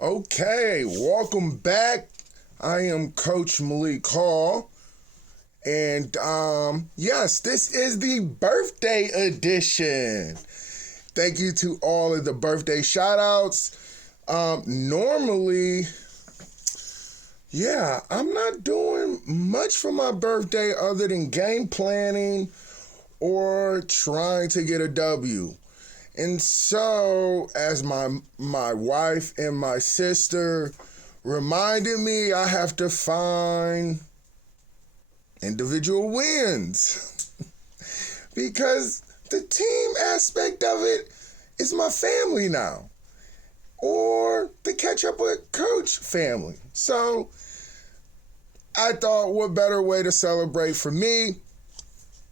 Okay, welcome back. I am Coach Malik Hall. And yes, this is the birthday edition. Thank you to all of the birthday shout outs. Normally, I'm not doing much for my birthday other than game planning or trying to get a W. And so, as my wife and my sister reminded me, I have to find individual wins. Because the team aspect of it is my family now. Or the Catch Up with Coach family. So, I thought, what better way to celebrate for me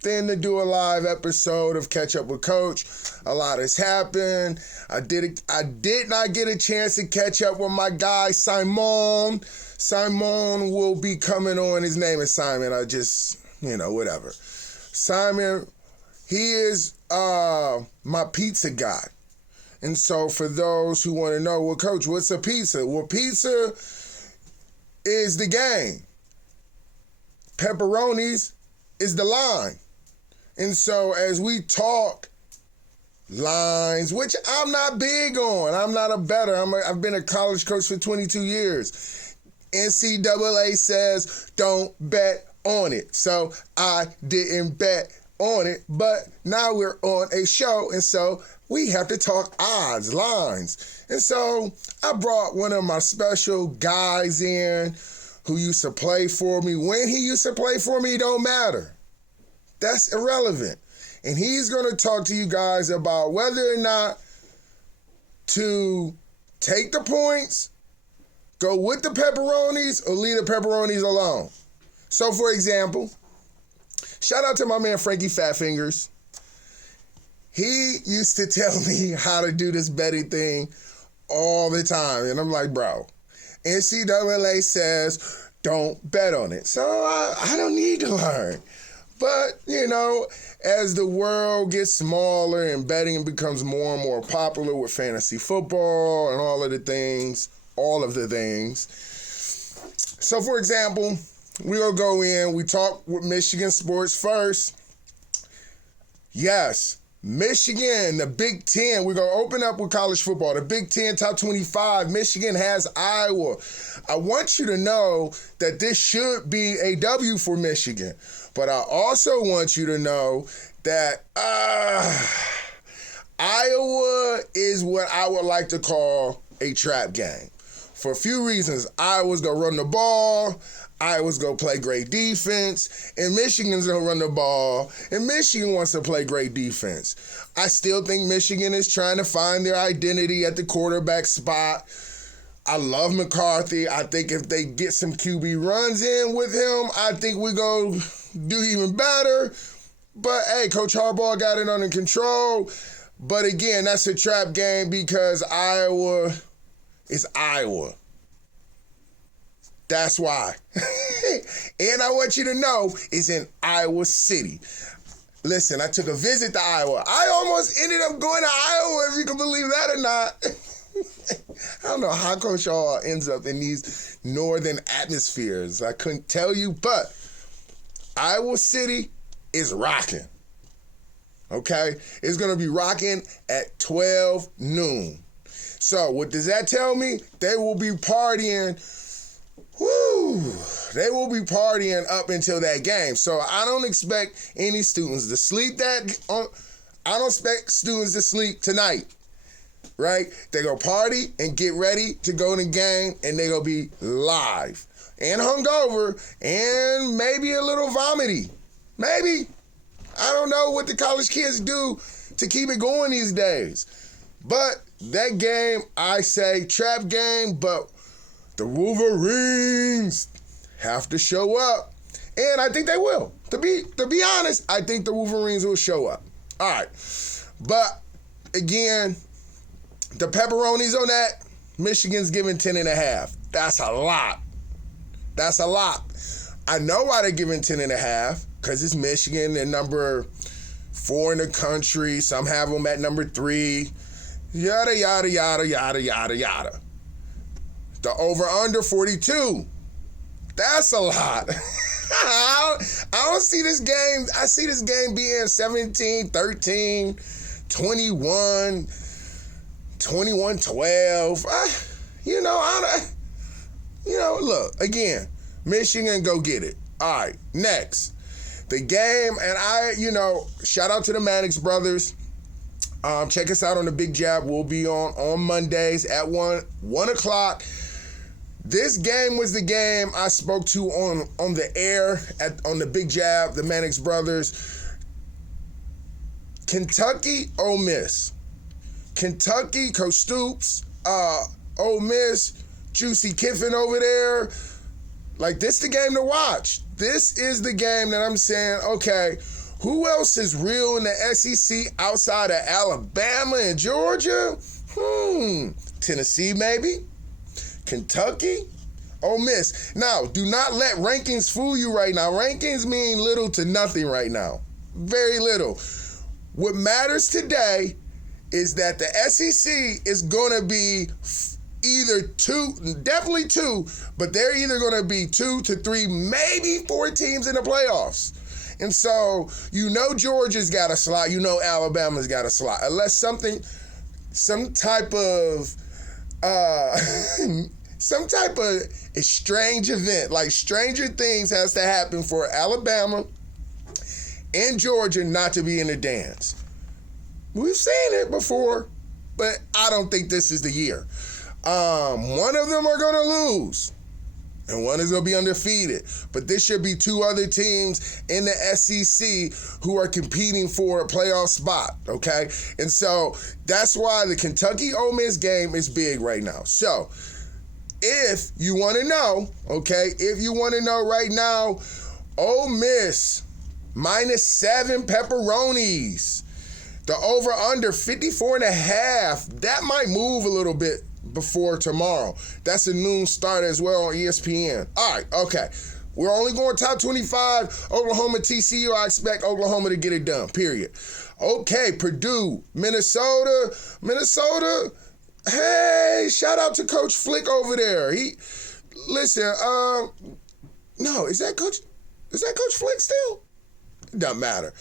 than to do a live episode of Catch Up with Coach. A lot has happened. I did not get a chance to catch up with my guy, Simon. Simon will be coming on. His name is Simon. I just, whatever. Simon, he is my pizza guy. And so for those who want to know, well, Coach, what's a pizza? Well, pizza is the game. Pepperonis is the line. And so as we talk lines, which I'm not big on, I'm not a better. I've been a college coach for 22 years. NCAA says don't bet on it. So I didn't bet on it, but now we're on a show, and so we have to talk odds, lines. And so I brought one of my special guys in who used to play for me. When he used to play for me, don't matter. That's irrelevant. And he's going to talk to you guys about whether or not to take the points, go with the pepperonis, or leave the pepperonis alone. So, for example, shout out to my man Frankie Fat Fingers. He used to tell me how to do this betting thing all the time. And I'm like, bro, NCAA says don't bet on it. So I don't need to learn. But, as the world gets smaller and betting becomes more and more popular with fantasy football and all of the things. So, for example, we'll go in, we talk with Michigan sports first. Yes, Michigan, the Big Ten. We're going to open up with college football. The Big Ten top 25. Michigan has Iowa. I want you to know that this should be a W for Michigan. But I also want you to know that Iowa is what I would like to call a trap game. For a few reasons. Iowa's going to run the ball. Iowa's going to play great defense. And Michigan's going to run the ball. And Michigan wants to play great defense. I still think Michigan is trying to find their identity at the quarterback spot. I love McCarthy. I think if they get some QB runs in with him, I think we're going to do even better. But, hey, Coach Harbaugh got it under control. But, again, that's a trap game because Iowa is Iowa. That's why. And I want you to know it's in Iowa City. Listen, I took a visit to Iowa. I almost ended up going to Iowa, if you can believe that or not. I don't know how Coach Hall ends up in these northern atmospheres. I couldn't tell you, but Iowa City is rocking. Okay? It's going to be rocking at 12 noon. So what does that tell me? They will be partying. They will be partying up until that game. So I don't expect any students to sleep I don't expect students to sleep tonight. Right? They're going to party and get ready to go to the game, and they're going to be live and hungover and maybe a little vomity. Maybe. I don't know what the college kids do to keep it going these days. But that game, I say trap game, but the Wolverines have to show up. And I think they will. To be honest, I think the Wolverines will show up. All right. But, again, the pepperonis on that, Michigan's giving 10.5. That's a lot. That's a lot. I know why they're giving 10.5, because it's Michigan. They're number 4 in the country. Some have them at number 3. Yada, yada, yada, yada, yada, yada. The over-under 42. That's a lot. I don't see this game. I see this game being 17, 13, 21, 21, 12. Look, again, Michigan, go get it. All right, next. The game, and shout out to the Mannix brothers. Check us out on the Big Jab. We'll be on Mondays at 1 o'clock. This game was the game I spoke to on the air on the Big Jab, the Mannix brothers. Kentucky, Ole Miss. Kentucky, Coach Stoops, Ole Miss, Juicy Kiffin over there. Like, this is the game to watch. This is the game that I'm saying, okay, who else is real in the SEC outside of Alabama and Georgia? Tennessee, maybe? Kentucky? Ole Miss. Now, do not let rankings fool you right now. Rankings mean little to nothing right now. Very little. What matters today is that the SEC is going to be either 2, definitely 2, but they're either going to be 2 to 3, maybe 4 teams in the playoffs. And so, Georgia's got a slot, Alabama's got a slot. Unless some type of strange event, like Stranger Things has to happen for Alabama and Georgia not to be in the dance. We've seen it before, but I don't think this is the year. One of them are going to lose, and one is going to be undefeated. But this should be 2 other teams in the SEC who are competing for a playoff spot, okay? And so that's why the Kentucky-Ole Miss game is big right now. So if you want to know, okay, right now, Ole Miss -7 pepperonis. The over-under 54.5. That might move a little bit before tomorrow. That's a noon start as well on ESPN. All right, okay. We're only going top 25. Oklahoma, TCU. I expect Oklahoma to get it done, period. Okay, Purdue, Minnesota. Hey, shout out to Coach Flick over there. No, is that Coach Flick still? It doesn't matter.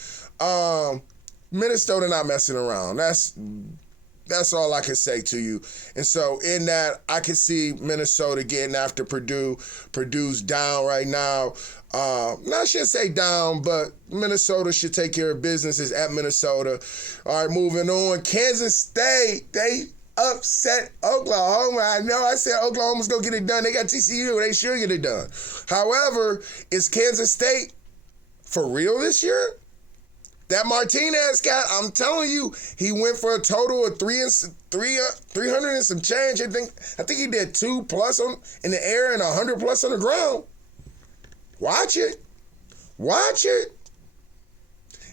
Minnesota not messing around. That's all I can say to you. And so in that, I can see Minnesota getting after Purdue. Purdue's down right now. I shouldn't say down, but Minnesota should take care of business. It's at Minnesota. All right, moving on. Kansas State, they upset Oklahoma. I know I said Oklahoma's going to get it done. They got TCU. They should get it done. However, is Kansas State for real this year? That Martinez cat, I'm telling you, he went for a total of 300 and some change. I think he did 2+ in the air and 100+ on the ground. Watch it.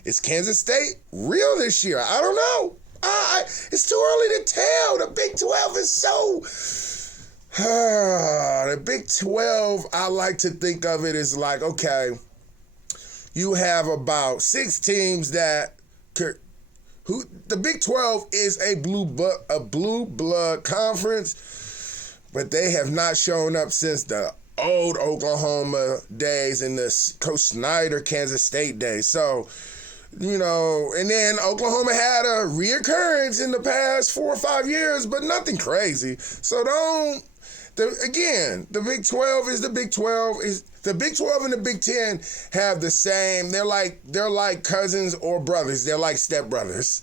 Is Kansas State real this year? I don't know. It's too early to tell. The Big 12 is so... the Big 12, I like to think of it as like, okay, you have about 6 teams the Big 12 is a blue blood conference, but they have not shown up since the old Oklahoma days and the Coach Snyder Kansas State days. So, and then Oklahoma had a reoccurrence in the past 4 or 5 years, but nothing crazy. So the Big 12 is the Big 12. The Big 12 and the Big 10 have the same. They're like cousins or brothers. They're like stepbrothers.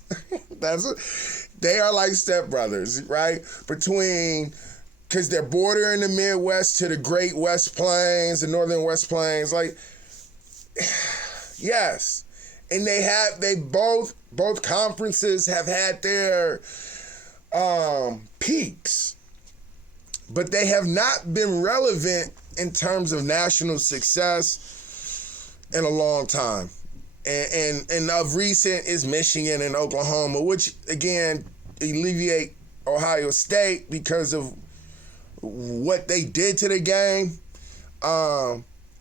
They are like stepbrothers, right? Because they're bordering the Midwest to the Great West Plains, the Northern West Plains. Like, yes. And both conferences have had their peaks, but they have not been relevant in terms of national success in a long time. And of recent is Michigan and Oklahoma, which, again, alleviate Ohio State because of what they did to the game.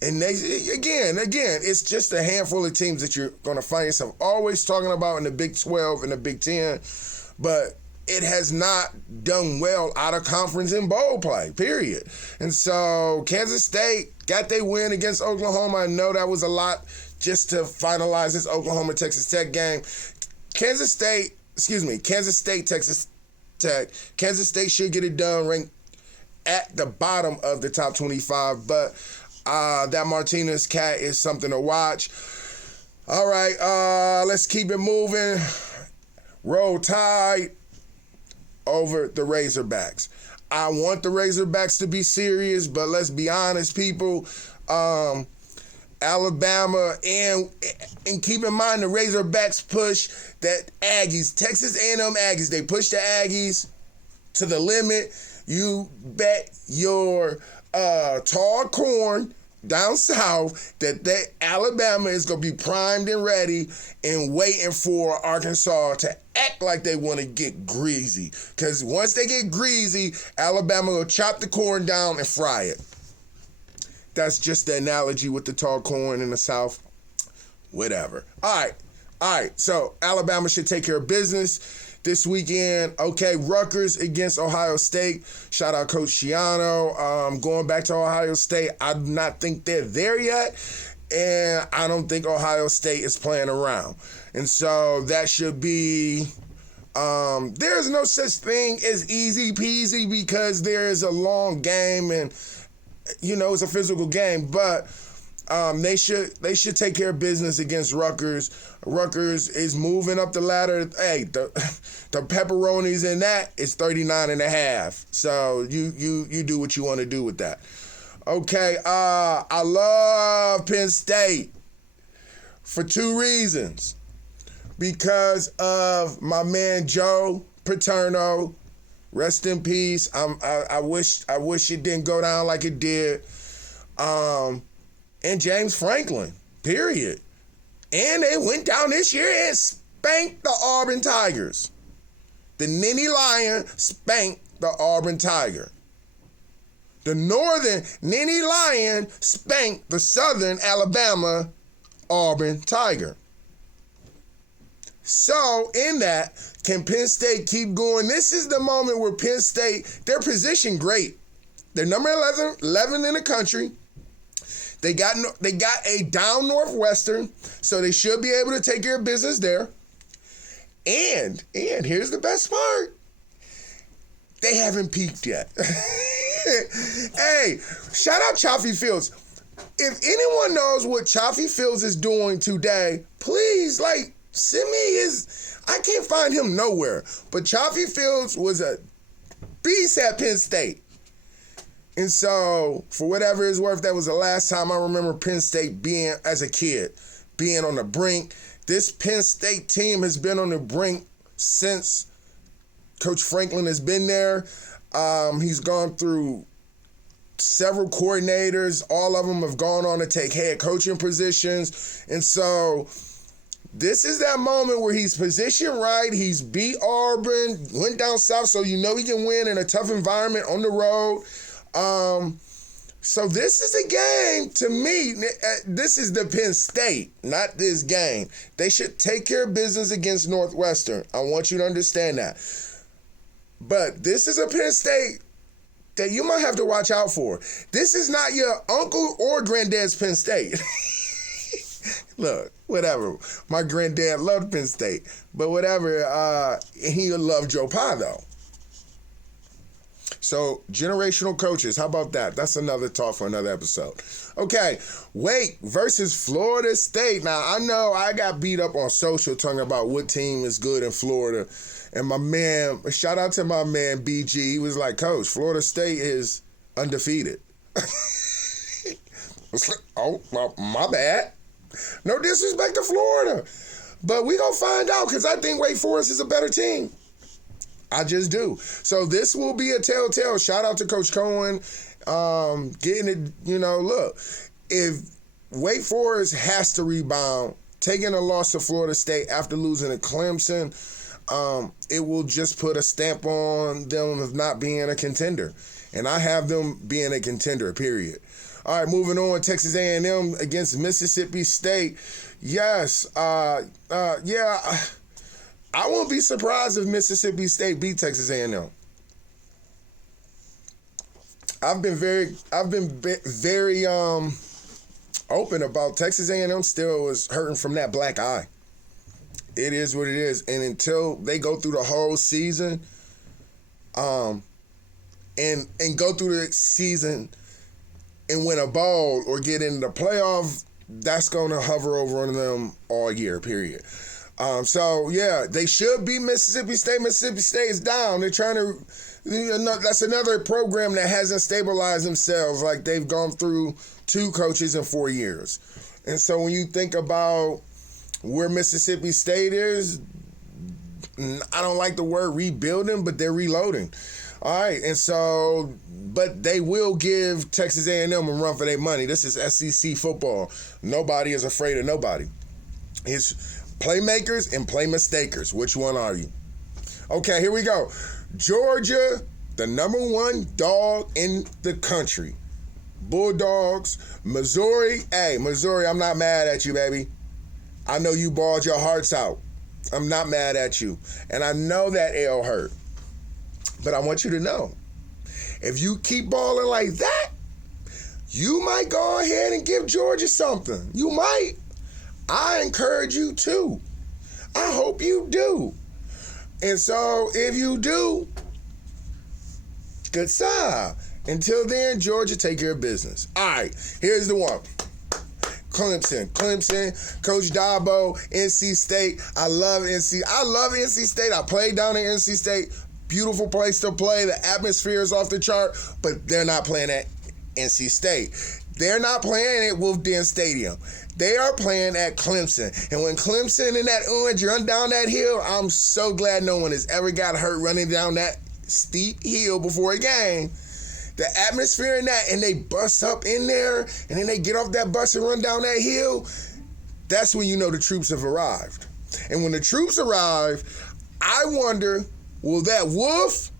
And they, again, it's just a handful of teams that you're going to find yourself always talking about in the Big 12 and the Big 10, but it has not done well out of conference in bowl play, period. And so Kansas State got their win against Oklahoma. I know that was a lot just to finalize this Oklahoma-Texas Tech game. Kansas State, Texas Tech. Kansas State should get it done, ranked at the bottom of the top 25, but that Martinez cat is something to watch. All right, let's keep it moving. Roll Tide over the Razorbacks. I want the Razorbacks to be serious, but let's be honest, people. Alabama, and keep in mind the Razorbacks push that Aggies, Texas A&M Aggies, they push the Aggies to the limit. You bet your tall corn down south that Alabama is going to be primed and ready and waiting for Arkansas to act like they want to get greasy. Because once they get greasy, Alabama will chop the corn down and fry it. That's just the analogy with the tall corn in the South. Whatever. All right. So Alabama should take care of business this weekend. Okay, Rutgers against Ohio State. Shout out Coach Schiano. Going back to Ohio State, I do not think they're there yet. And I don't think Ohio State is playing around. And so that should be... there's no such thing as easy peasy because there is a long game and... it's a physical game, but they should take care of business against Rutgers. Rutgers is moving up the ladder. Hey, the pepperonis in that is 39.5. So you do what you want to do with that. Okay, I love Penn State for two reasons. Because of my man Joe Paterno. Rest in peace. I wish it didn't go down like it did. And James Franklin, period. And they went down this year and spanked the Auburn Tigers. The Nittany Lion spanked the Auburn Tiger. The Northern Nittany Lion spanked the Southern Alabama Auburn Tiger. So, in that, can Penn State keep going? This is the moment where Penn State, their position great. They're number 11 in the country. They got a down Northwestern, so they should be able to take care of business there. And here's the best part. They haven't peaked yet. Hey, shout out Chaffee Fields. If anyone knows what Chaffee Fields is doing today, please, send me I can't find him nowhere. But Chaffee Fields was a beast at Penn State. And so, for whatever it's worth, that was the last time I remember Penn State being, as a kid, being on the brink. This Penn State team has been on the brink since Coach Franklin has been there. He's gone through several coordinators. All of them have gone on to take head coaching positions. And so... this is that moment where he's positioned right. He's beat Auburn, went down south, so he can win in a tough environment on the road. So this is a game, to me, this is the Penn State, not this game. They should take care of business against Northwestern. I want you to understand that. But this is a Penn State that you might have to watch out for. This is not your uncle or granddad's Penn State. Look, whatever. My granddad loved Penn State, but whatever. He loved Joe Pa, though. So, generational coaches, how about that? That's another talk for another episode. Okay, Wake versus Florida State. Now, I know I got beat up on social talking about what team is good in Florida. And my man, shout out to my man BG, he was like, Coach, Florida State is undefeated. Oh, well, my bad. No disrespect to Florida. But we going to find out because I think Wake Forest is a better team. I just do. So this will be a telltale. Shout out to Coach Cohen. Getting it, look, if Wake Forest has to rebound, taking a loss to Florida State after losing to Clemson, it will just put a stamp on them of not being a contender. And I have them being a contender, period. All right, moving on. Texas A&M against Mississippi State. Yes, yeah. I won't be surprised if Mississippi State beat Texas A&M. I've been very open about Texas A&M still is hurting from that black eye. It is what it is, and until they go through the whole season, and go through the season and win a bowl or get in the playoff, that's going to hover over on them all year, period. So, yeah, they should beat Mississippi State. Mississippi State is down. They're trying to, that's another program that hasn't stabilized themselves. Like, they've gone through 2 coaches in 4 years. And so when you think about where Mississippi State is, I don't like the word rebuilding, but they're reloading. All right, and so, but they will give Texas A&M a run for their money. This is SEC football. Nobody is afraid of nobody. It's playmakers and play mistakers. Which one are you? Okay, here we go. Georgia, the #1 dog in the country. Bulldogs. Missouri. Hey, Missouri, I'm not mad at you, baby. I know you bawled your hearts out. I'm not mad at you. And I know that L hurt. But I want you to know, if you keep balling like that, you might go ahead and give Georgia something. You might. I encourage you to. I hope you do. And so if you do, good side. Until then, Georgia, take care of business. All right, here's the one. Clemson, Coach Dabo, NC State. I love NC State. I played down at NC State. Beautiful place to play. The atmosphere is off the chart, but they're not playing at NC State. They're not playing at Wolf Den Stadium. They are playing at Clemson. And when Clemson and that orange run down that hill, I'm so glad no one has ever got hurt running down that steep hill before a game. The atmosphere in that, and they bust up in there, and then they get off that bus and run down that hill, that's when you know the troops have arrived. And when the troops arrive, I wonder, will that wolf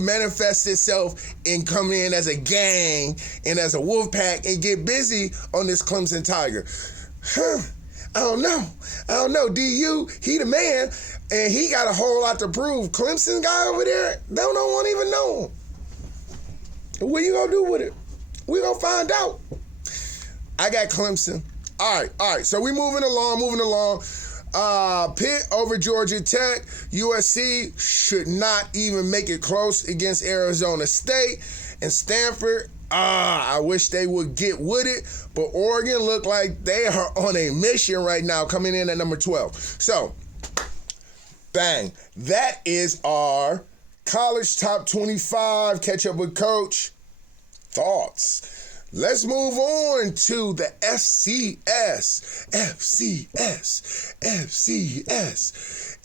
manifest itself and come in as a gang and as a wolf pack and get busy on this Clemson Tiger? I don't know. DU, he the man, and he got a whole lot to prove. Clemson guy over there, they don't even know him. What you gonna do with it? We gonna find out. I got Clemson. All right. So we moving along. Pitt over Georgia Tech. USC should not even make it close against Arizona State. And Stanford, I wish they would get with it. But Oregon look like they are on a mission right now, coming in at number 12. So, bang. That is our College Top 25. Catch up with Coach. Thoughts. Let's move on to the FCS.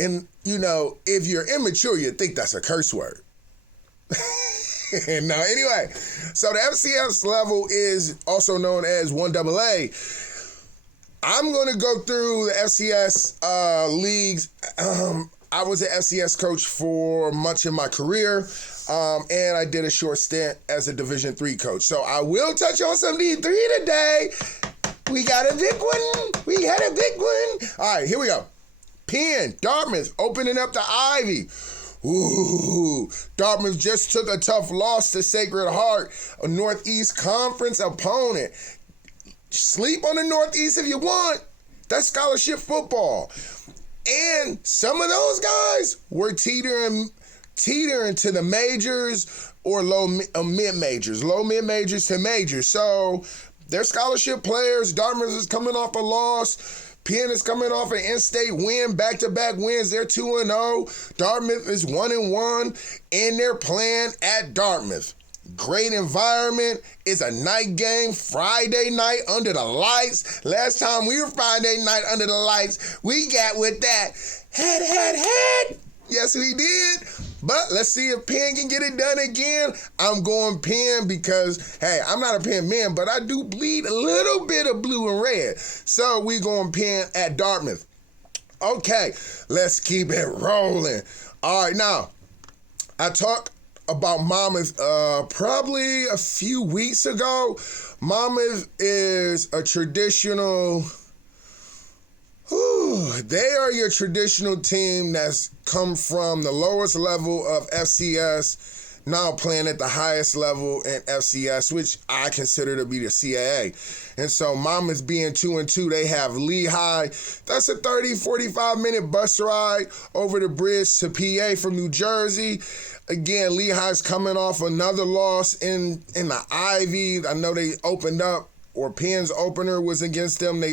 And, if you're immature, you think that's a curse word. No, anyway. So the FCS level is also known as 1AA. I'm going to go through the FCS leagues. I was an FCS coach for much of my career, and I did a short stint as a Division III coach. So I will touch on some D3 today. We got a big one. All right, here we go. Penn, Dartmouth, opening up the Ivy. Ooh, Dartmouth just took a tough loss to Sacred Heart, a Northeast Conference opponent. Sleep on the Northeast if you want. That's scholarship football. And some of those guys were teetering to the majors or mid-majors to majors. So they're scholarship players. Dartmouth is coming off a loss. Penn is coming off an in-state win, back-to-back wins. They're 2-0. Dartmouth is 1-1, and they're playing at Dartmouth. Great environment. It's a night game, Friday night under the lights. Last time we were Friday night under the lights, we got with that head. Yes, we did. But let's see if Penn can get it done again. I'm going Penn because, hey, I'm not a Penn man, but I do bleed a little bit of blue and red. So we going Penn at Dartmouth. Okay, let's keep it rolling. All right, now, I about Monmouth probably a few weeks ago. Monmouth is a traditional. They are your traditional team that's come from the lowest level of FCS, now playing at the highest level in FCS, which I consider to be the CAA. And so Monmouth being 2-2, they have Lehigh. That's a 30, 45-minute bus ride over the bridge to PA from New Jersey. Again, Lehigh's coming off another loss in the Ivy. I know they opened up, or Penn's opener was against them.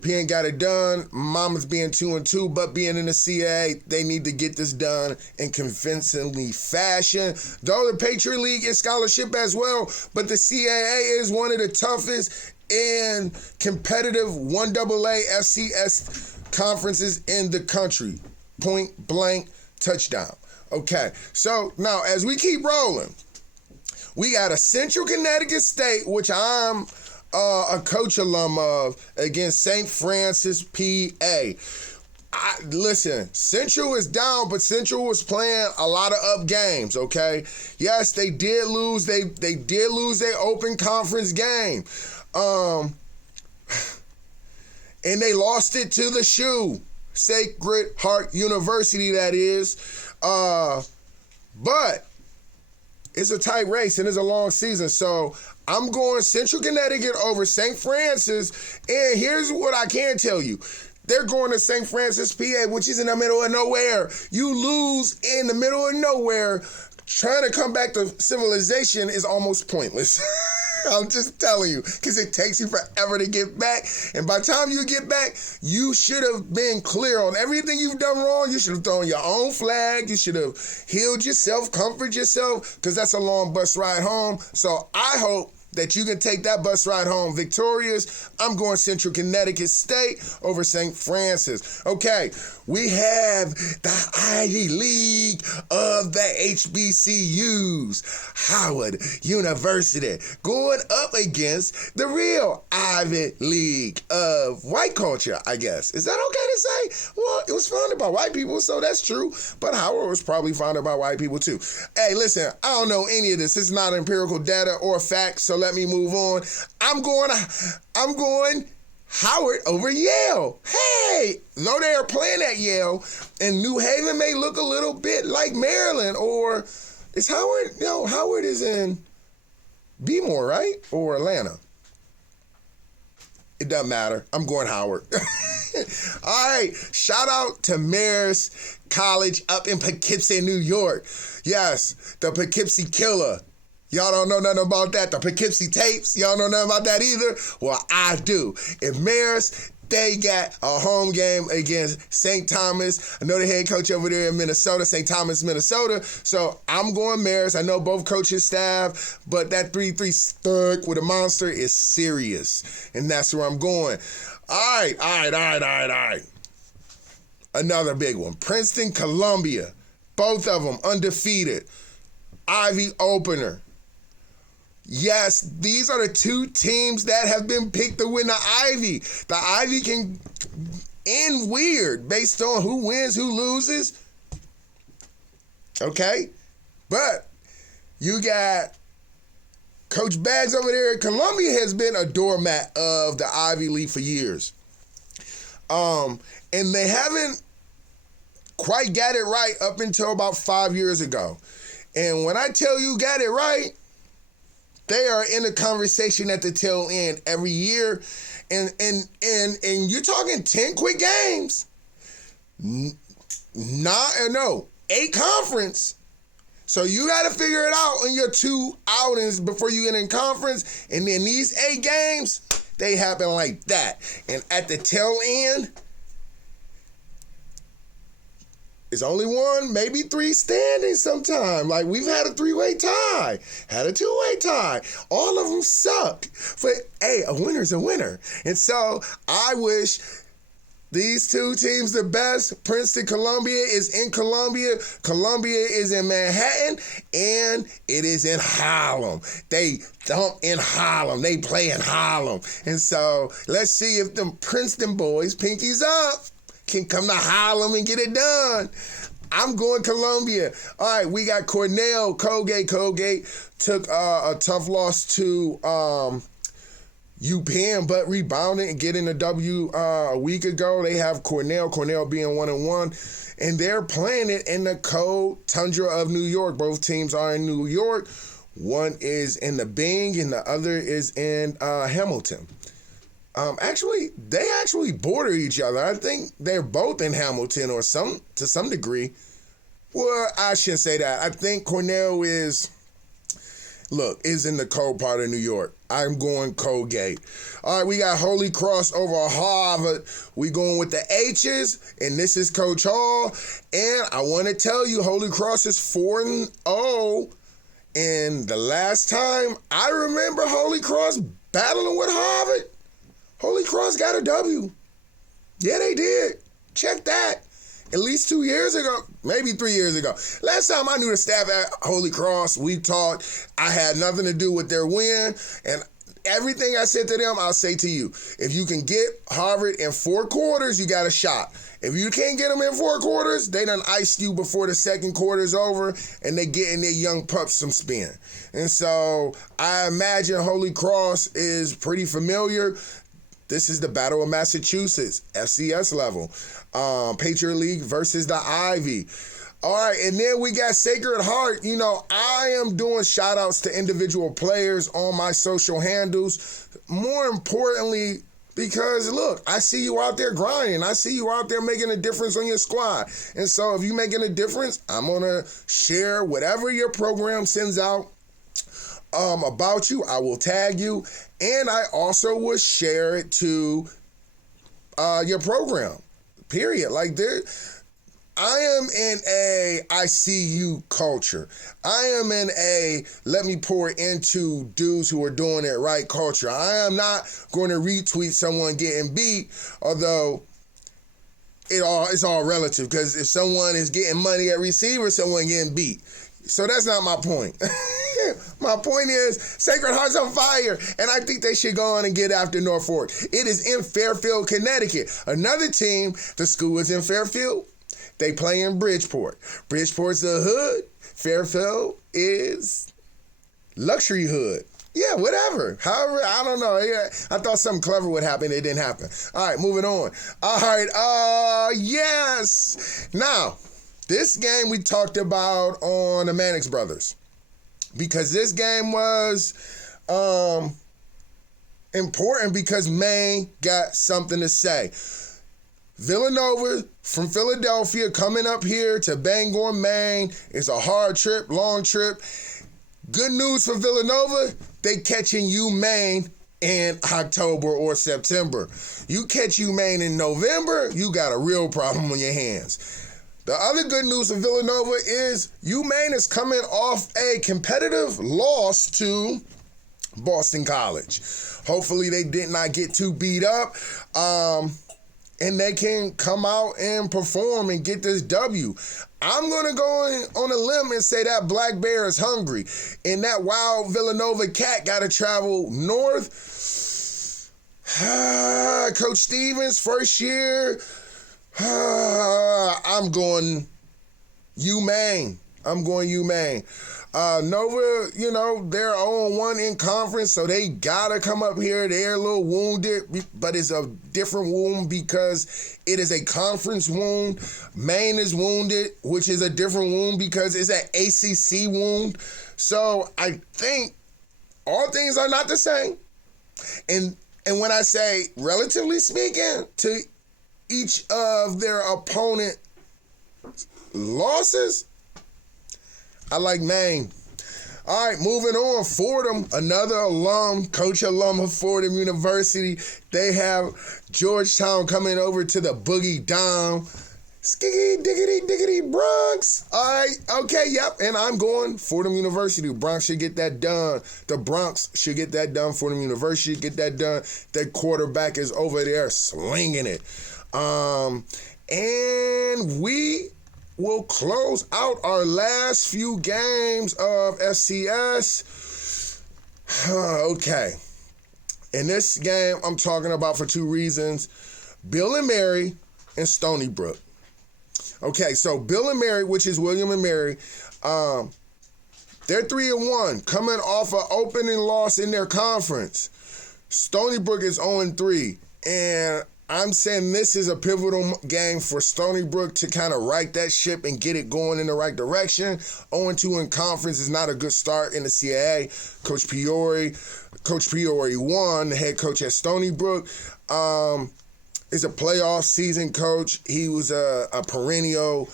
Penn got it done. Monmouth being 2-2, but being in the CAA, they need to get this done in convincingly fashion. Though the Patriot League is scholarship as well, but the CAA is one of the toughest and competitive 1AA FCS conferences in the country. Point blank, touchdown. Okay, so now as we keep rolling, we got a Central Connecticut State, which I'm a coach alum of, against St. Francis, PA. Listen, Central is down, but Central was playing a lot of up games, okay? Yes, they did lose. They did lose their open conference game. And they lost it to the shoe. Sacred Heart University, that is. But it's a tight race and it's a long season, so I'm going Central Connecticut over St. Francis, and here's what I can tell you. They're going to St. Francis, PA, which is in the middle of nowhere. You lose in the middle of nowhere. Trying to come back to civilization is almost pointless. I'm just telling you, because it takes you forever to get back. And by the time you get back, you should have been clear on everything you've done wrong. You should have thrown your own flag. You should have healed yourself, comforted yourself, because that's a long bus ride home. So I hope that you can take that bus ride home victorious. I'm going Central Connecticut State over St. Francis. Okay, we have the Ivy League of the HBCUs, Howard University, going up against the real Ivy League of white culture, I guess. Is that okay to say? Well, it was founded by white people, so that's true, but Howard was probably founded by white people too. Hey, listen, I don't know any of this. It's not empirical data or facts, so let me move on. I'm going Howard over Yale. Hey, though they are playing at Yale, and New Haven may look a little bit like Maryland, or is Howard? No, Howard is in Bmore, right? Or Atlanta. It doesn't matter. I'm going Howard. All right, shout out to Marist College up in Poughkeepsie, New York. Yes, the Poughkeepsie Killer. Y'all don't know nothing about that. The Poughkeepsie Tapes, y'all know nothing about that either? Well, I do. If Marist, they got a home game against St. Thomas. I know the head coach over there in Minnesota, St. Thomas, Minnesota. So I'm going Marist. I know both coaches' staff, but that 3-3 stuck with a monster is serious. And that's where I'm going. All right. Another big one. Princeton, Columbia. Both of them undefeated. Ivy opener. Yes, these are the two teams that have been picked to win the Ivy. The Ivy can end weird based on who wins, who loses. Okay? But you got Coach Baggs over there. Columbia has been a doormat of the Ivy League for years. And they haven't quite got it right up until about 5 years ago. And when I tell you got it right, they are in a conversation at the tail end every year. And you're talking 10 quick games. 8 conference. So you got to figure it out in your 2 outings before you get in conference. And then these 8 games, they happen like that. And at the tail end, it's only 1, maybe 3 standing sometime. Like, we've had a 3-way tie, had a 2-way tie. All of them suck. But, hey, a winner's a winner. And so I wish these 2 teams the best. Princeton, Columbia is in Columbia. Columbia is in Manhattan. And it is in Harlem. They dump in Harlem. They play in Harlem. And so let's see if them Princeton boys, pinkies up, can come to Harlem and get it done. I'm going Columbia. All right, we got Cornell, Colgate. Colgate took a tough loss to UPenn, but rebounded and getting a W a week ago. They have Cornell being 1-1, and they're playing it in the cold tundra of New York. Both teams are in New York. One is in the Bing, and the other is in Hamilton. They actually border each other. I think they're both in Hamilton to some degree. Well, I shouldn't say that. I think Cornell is in the cold part of New York. I'm going Colgate. All right, we got Holy Cross over Harvard. We going with the H's, and this is Coach Hall. And I want to tell you, Holy Cross is 4-0. And the last time I remember Holy Cross battling with Harvard, Holy Cross got a W. Yeah, they did. Check that. At least 2 years ago, maybe 3 years ago. Last time I knew the staff at Holy Cross, we talked. I had nothing to do with their win. And everything I said to them, I'll say to you. If you can get Harvard in 4 quarters, you got a shot. If you can't get them in 4 quarters, they done iced you before the second quarter's over, and they getting their young pups some spin. And so I imagine Holy Cross is pretty familiar. This is the Battle of Massachusetts, FCS level. Patriot League versus the Ivy. All right, and then we got Sacred Heart. You know, I am doing shout-outs to individual players on my social handles. More importantly, because, look, I see you out there grinding. I see you out there making a difference on your squad. And so if you're making a difference, I'm going to share whatever your program sends out about you. I will tag you. And I also will share it to your program, period. Like, I am in a I see you culture. I am in a let me pour into dudes who are doing it right culture. I am not going to retweet someone getting beat, although it's all relative, because if someone is getting money at receiver, someone getting beat. So that's not my point. My point is Sacred Heart's on fire, and I think they should go on and get after Norfolk. It is in Fairfield, Connecticut. Another team, the school is in Fairfield. They play in Bridgeport. Bridgeport's the hood. Fairfield is luxury hood. Yeah, whatever. However, I don't know. Yeah, I thought something clever would happen. It didn't happen. All right, moving on. All right, yes. Now, this game we talked about on the Mannix Brothers, because this game was important because Maine got something to say. Villanova from Philadelphia coming up here to Bangor, Maine. It's a hard trip, long trip. Good news for Villanova, they catching UMaine in October or September. You catch UMaine in November, you got a real problem on your hands. The other good news for Villanova is UMaine is coming off a competitive loss to Boston College. Hopefully they did not get too beat up. And they can come out and perform and get this W. I'm going to go on a limb and say that Black Bear is hungry. And that wild Villanova cat got to travel north. Coach Stevens, first year. I'm going UMaine. Nova, they're 0-1 in conference, so they gotta come up here. They're a little wounded, but it's a different wound because it is a conference wound. Maine is wounded, which is a different wound because it's an ACC wound. So I think all things are not the same. And when I say, relatively speaking, to each of their opponent losses, I like Maine. All right, moving on. Fordham, another coach alum of Fordham University. They have Georgetown coming over to the Boogie Down. Skiggy, diggity, diggity, Bronx. All right, okay, yep, and I'm going Fordham University. Bronx should get that done. The Bronx should get that done. Fordham University get that done. That quarterback is over there slinging it. And we will close out our last few games of FCS. Okay. In this game, I'm talking about for two reasons. Bill and Mary and Stony Brook. Okay, so Bill and Mary, which is William and Mary, they're 3-1, coming off an opening loss in their conference. Stony Brook is 0-3, and I'm saying this is a pivotal game for Stony Brook to kind of right that ship and get it going in the right direction. 0-2 in conference is not a good start in the CAA. Coach Priori won, the head coach at Stony Brook. Is a playoff season coach. He was a perennial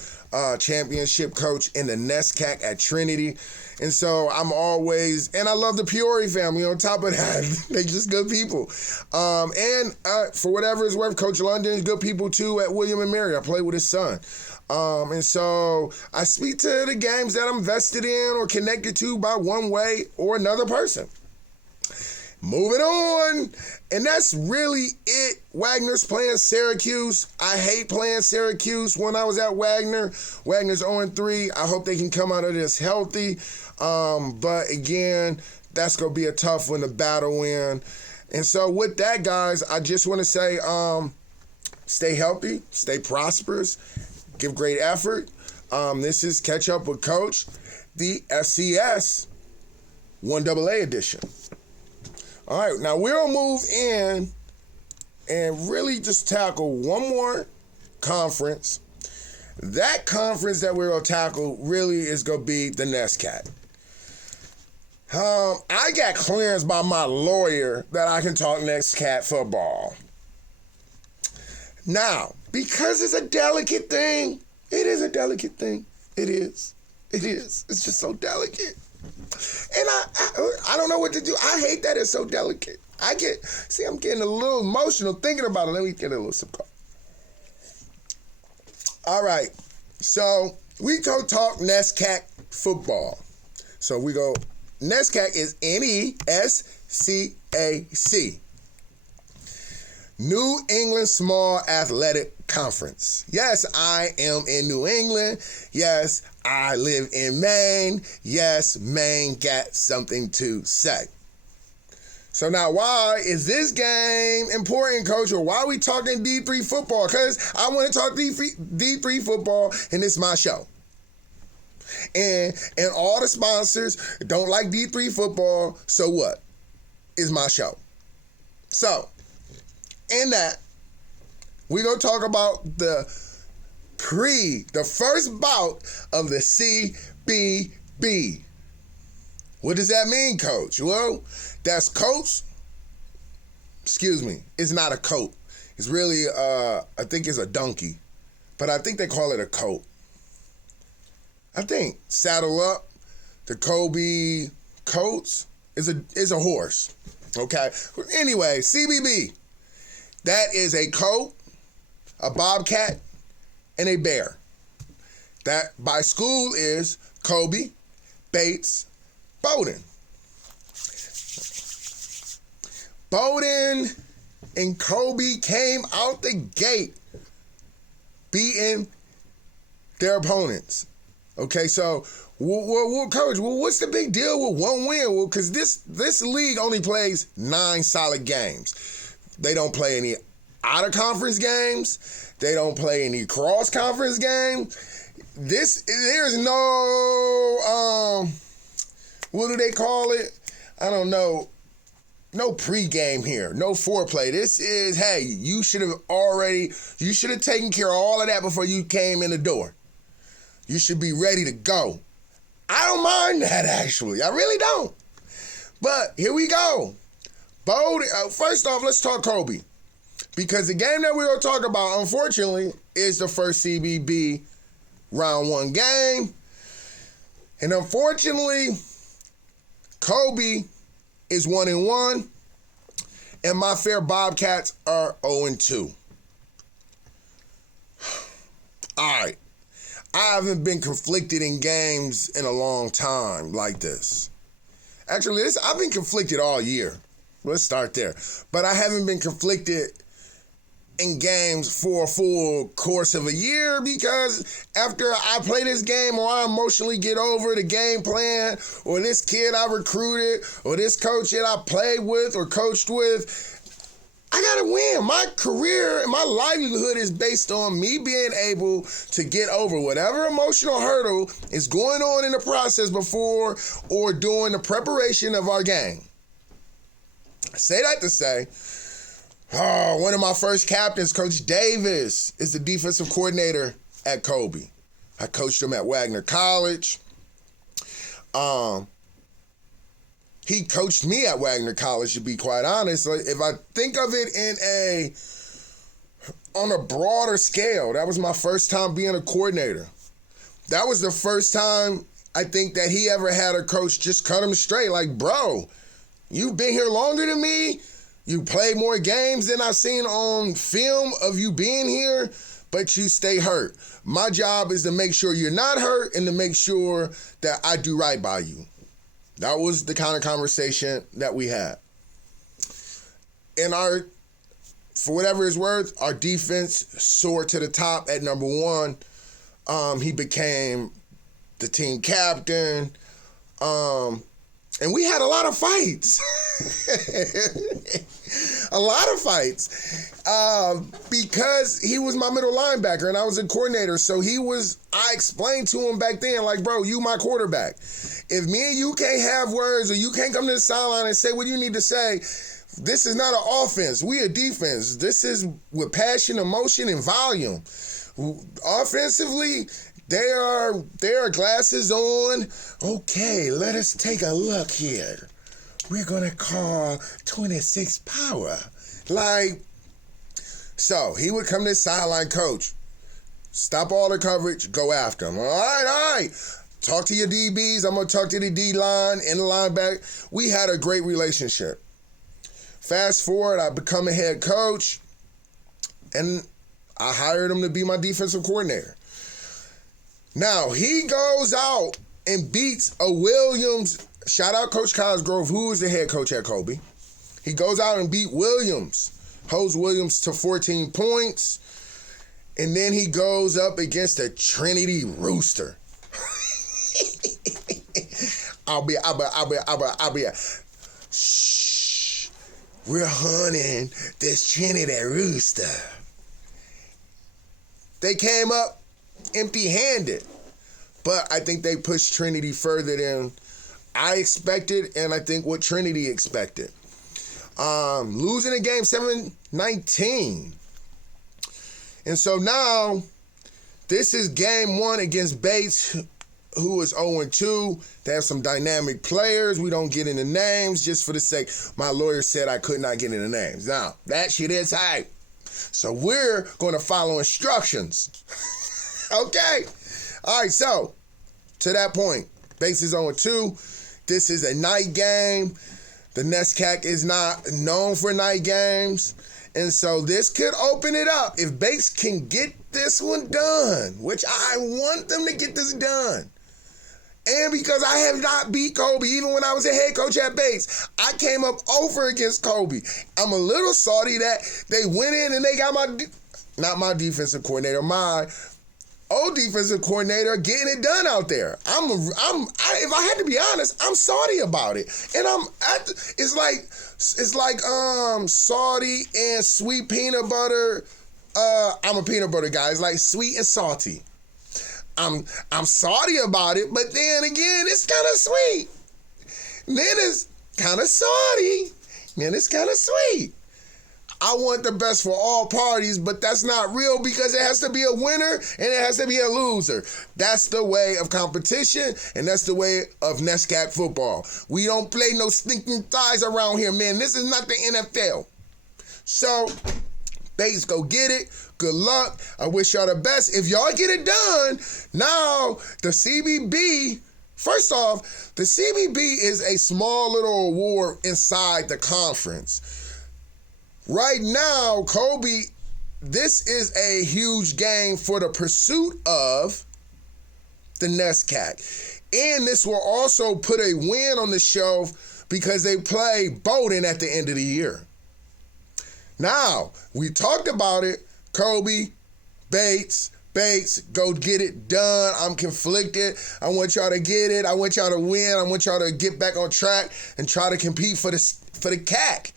championship coach in the NESCAC at Trinity. And so I'm always, and I love the Peoria family on top of that. They're just good people. And for whatever it's worth, Coach London is good people too at William and Mary. I play with his son. And so I speak to the games that I'm vested in or connected to by one way or another person. Moving on, and that's really it. Wagner's playing Syracuse. I hate playing Syracuse when I was at Wagner. Wagner's 0-3. I hope they can come out of this healthy. But again, that's going to be a tough one to battle in. And so with that, guys, I just want to say stay healthy, stay prosperous, give great effort. This is Catch Up with Coach, the SCS 1AA edition. All right, now we'll move in and really just tackle one more conference. That conference that we're going to tackle really is going to be the NESCAC. I got clearance by my lawyer that I can talk NESCAC football. Now, because it's a delicate thing, it is a delicate thing. It is. It is. It's just so delicate. And I don't know what to do. I hate that it's so delicate. I'm getting a little emotional thinking about it. Let me get a little sip of coffee. All right. So we go talk NESCAC football. So we go, NESCAC is NESCAC. New England Small Athletic Conference. Yes, I am in New England. Yes, I live in Maine. Yes, Maine got something to say. So now, why is this game important, Coach? Or why are we talking D3 football? Because I want to talk D3 football, and it's my show. And all the sponsors don't like D3 football, so what? It's my show. So, in that, we're going to talk about the first bout of the CBB. What does that mean, Coach? Well, that's coats. Excuse me. It's not a coat. It's really, I think it's a donkey. But I think they call it a coat. I think Saddle Up, the Kobe Coats, is a horse. Okay? Anyway, CBB. That is a coat, a bobcat, and a bear. That by school is Kobe, Bates, Bowdoin. Bowdoin and Kobe came out the gate beating their opponents. Okay, so, Coach, what's the big deal with one win? Well, because this league only plays 9 solid games. They don't play any out-of-conference games. They don't play any cross-conference games. There's no, what do they call it? I don't know. No pregame here. No foreplay. This is, hey, you should have taken care of all of that before you came in the door. You should be ready to go. I don't mind that, actually. I really don't. But here we go. First off, let's talk Kobe. Because the game that we're going to talk about, unfortunately, is the first CBB round 1 game. And unfortunately, Kobe is 1-1. And my fair Bobcats are 0-2. All right. I haven't been conflicted in games in a long time like this. Actually, I've been conflicted all year. Let's start there. But I haven't been conflicted in games for a full course of a year because after I play this game or I emotionally get over the game plan or this kid I recruited or this coach that I played with or coached with, I I gotta win. My career, my livelihood is based on me being able to get over whatever emotional hurdle is going on in the process before or during the preparation of our game. I say that to say, one of my first captains, Coach Davis, is the defensive coordinator at Kobe. I coached him at Wagner College. He coached me at Wagner College, to be quite honest. If I think of it on a broader scale, that was my first time being a coordinator. That was the first time I think that he ever had a coach just cut him straight. Like, bro, you've been here longer than me. You played more games than I've seen on film of you being here, but you stay hurt. My job is to make sure you're not hurt and to make sure that I do right by you. That was the kind of conversation that we had. And for whatever it's worth, our defense soared to the top at number one. He became the team captain. And we had a lot of fights. A lot of fights. Because he was my middle linebacker and I was a coordinator. So I explained to him back then, like, bro, you my quarterback. If me and you can't have words or you can't come to the sideline and say what you need to say, this is not an offense. We a defense. This is with passion, emotion, and volume. Offensively, there are glasses on. Okay, let us take a look here. We're going to call 26 power. So he would come to the sideline, coach, stop all the coverage, go after him. All right. Talk to your DBs. I'm going to talk to the D-line and the linebacker. We had a great relationship. Fast forward, I become a head coach, and I hired him to be my defensive coordinator. Now, he goes out and beats a Williams. Shout out Coach Cosgrove, who is the head coach at Kobe. He goes out and beat Williams, holds Williams to 14 points, and then he goes up against a Trinity Rooster. I'll be. Shh. We're hunting this Trinity Rooster. They came up empty-handed, but I think they pushed Trinity further than I expected, and I think what Trinity expected. Losing a game 7-19. And so now, this is game one against Bates, who is 0-2. They have some dynamic players. We don't get into names just for the sake. My lawyer said I could not get into names. Now, that shit is hype. So we're going to follow instructions. Okay? All right, so to that point, Bates is 0-2. This is a night game. The NESCAC is not known for night games. And so this could open it up. If Bates can get this one done, which I want them to get this done. And because I have not beat Kobe, even when I was a head coach at Bates, I came up over against Kobe. I'm a little salty that they went in and they got not my defensive coordinator, my old defensive coordinator getting it done out there. If I had to be honest, I'm salty about it. And it's like salty and sweet peanut butter. I'm a peanut butter guy. It's like sweet and salty. I'm salty about it, but then again, it's kind of sweet. Then it's kind of salty. Then it's kind of sweet. I want the best for all parties, but that's not real because it has to be a winner and it has to be a loser. That's the way of competition, and that's the way of NESCAC football. We don't play no stinking thighs around here, man. This is not the NFL. So, Bates, go get it. Good luck. I wish y'all the best. If y'all get it done, now the CBB, first off, the CBB is a small little award inside the conference. Right now, Kobe, this is a huge game for the pursuit of the NESCAC. And this will also put a win on the shelf because they play Bowdoin at the end of the year. Now, we talked about it. Kobe, Bates, go get it done. I'm conflicted. I want y'all to get it. I want y'all to win. I want y'all to get back on track and try to compete for the CAC.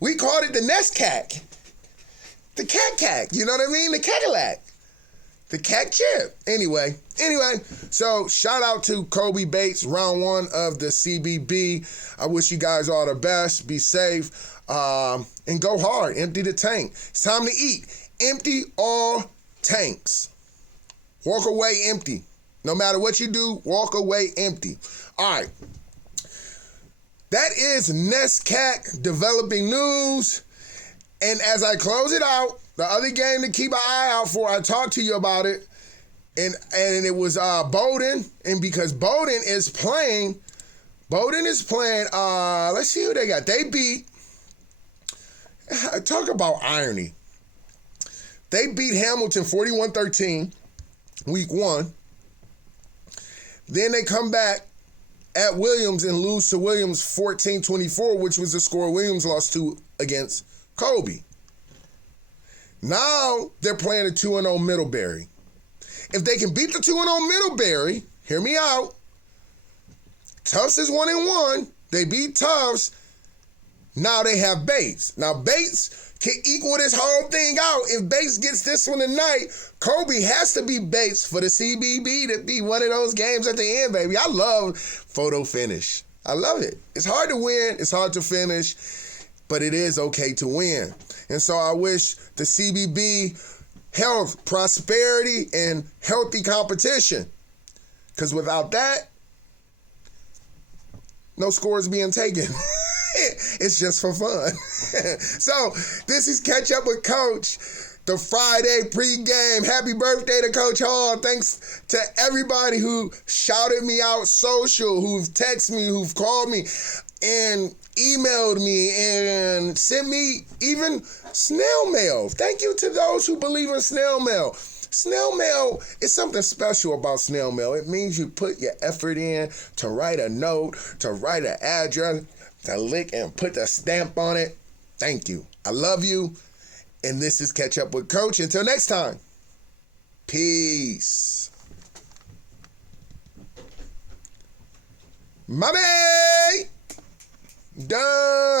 We called it the Nescac. The Cat, you know what I mean? The Cadillac. The cat chip. Anyway, so shout out to Kobe Bates, round 1 of the CBB. I wish you guys all the best. Be safe. And go hard. Empty the tank. It's time to eat. Empty all tanks. Walk away empty. No matter what you do, walk away empty. All right. That is Nescac developing news. And as I close it out, the other game to keep an eye out for, I talked to you about it, and it was Bowdoin. And because Bowdoin is playing, let's see who they got. They beat, talk about irony. They beat Hamilton 41-13, week 1. Then they come back at Williams and lose to Williams 14-24, which was the score Williams lost to against Kobe. Now they're playing a 2-0 Middlebury. If they can beat the 2-0 Middlebury, hear me out. Tufts is 1-1. They beat Tufts. Now they have Bates. Now Bates can equal this whole thing out. If Bates gets this one tonight, Kobe has to be Bates for the CBB to be one of those games at the end, baby. I love photo finish. I love it. It's hard to win. It's hard to finish. But it is okay to win. And so I wish the CBB health, prosperity, and healthy competition. Because without that, no scores being taken. It's just for fun. So this is Catch Up with Coach, the Friday pregame. Happy birthday to Coach Hall. Thanks to everybody who shouted me out social, who've texted me, who've called me, and emailed me and sent me even snail mail. Thank you to those who believe in snail mail. Snail mail is something special about snail mail. It means you put your effort in to write a note, to write an address, to lick and put the stamp on it. Thank you. I love you. And this is Catch Up with Coach. Until next time, peace. Mommy! Done.